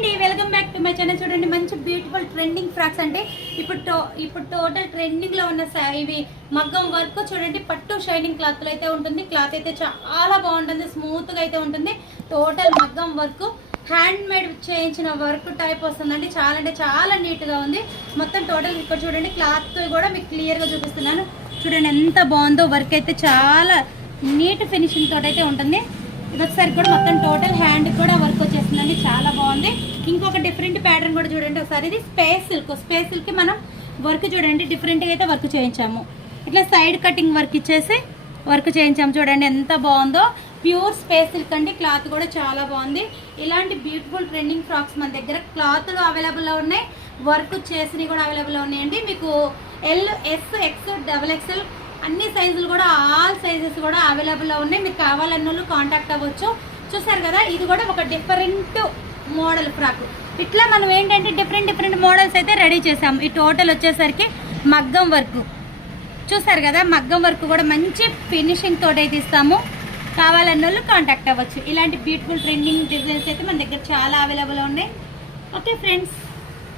అండి, welcome back to my channel. చూడండి మంచి బ్యూటిఫుల్ ట్రెండింగ్ ఫ్రాక్స్ అంటే ఇప్పుడు టోటల్ ట్రెండింగ్ లో ఉన్న ఇవి మగ్గం వర్క్. చూడండి పట్టు షైనింగ్ క్లాత్ లో అయితే ఉంటుంది. క్లాత్ అయితే చాలా బాగుంటుంది, స్మూత్ గా అయితే ఉంటుంది. టోటల్ మగ్గం వర్క్, హ్యాండ్ మేడ్ చేయించిన వర్క్ టైప్ వస్తుందండి. చాలా అంటే చాలా నీట్ గా ఉంది మొత్తం. టోటల్ ఇక్కడ చూడండి క్లాత్ కూడా మీకు క్లియర్ గా చూపిస్తున్నాను. చూడండి ఎంత బాగుందో. వర్క్ అయితే చాలా నీట్ ఫినిషింగ్ తోటి అయితే ఉంటుంది. ఇదొకసారి కూడా మొత్తం టోటల్ హ్యాండ్ కూడా వర్క్ వచ్చేస్తుందండి, చాలా బాగుంది. ఇంకొక డిఫరెంట్ ప్యాటర్న్ కూడా చూడండి ఒకసారి. ఇది స్పేస్ సిల్క్ మనం వర్క్ చూడండి డిఫరెంట్గా అయితే వర్క్ చేయించాము. ఇట్లా సైడ్ కటింగ్ వర్క్ ఇచ్చేసి వర్క్ చేయించాము. చూడండి ఎంత బాగుందో. ప్యూర్ స్పేస్ సిల్క్ అండి. క్లాత్ కూడా చాలా బాగుంది. ఇలాంటి బ్యూటిఫుల్ ట్రెండింగ్ ఫ్రాక్స్ మన దగ్గర క్లాత్లు అవైలబుల్లో ఉన్నాయి, వర్క్ చేసినవి కూడా అవైలబుల్లో ఉన్నాయండి. మీకు L, S, X, double XL అన్ని సైజులు కూడా, ఆల్ సైజెస్ కూడా అవైలబుల్లో ఉన్నాయి. మీకు కావాలన్న వాళ్ళు కాంటాక్ట్ అవ్వచ్చు. చూసారు కదా, ఇది కూడా ఒక డిఫరెంట్ మోడల్ ఫ్రాక్. ఇట్లా మనం ఏంటంటే డిఫరెంట్ మోడల్స్ అయితే రెడీ చేసాము. ఈ టోటల్ వచ్చేసరికి మగ్గం వర్క్. చూసారు కదా, మగ్గం వర్క్ కూడా మంచి ఫినిషింగ్ తోటి అయితే ఇస్తాము. కావాలన్న వాళ్ళు కాంటాక్ట్ అవ్వచ్చు. ఇలాంటి బ్యూటిఫుల్ ట్రెండింగ్ డిజైన్స్ అయితే మన దగ్గర చాలా అవైలబుల్ ఉన్నాయి. Okay friends.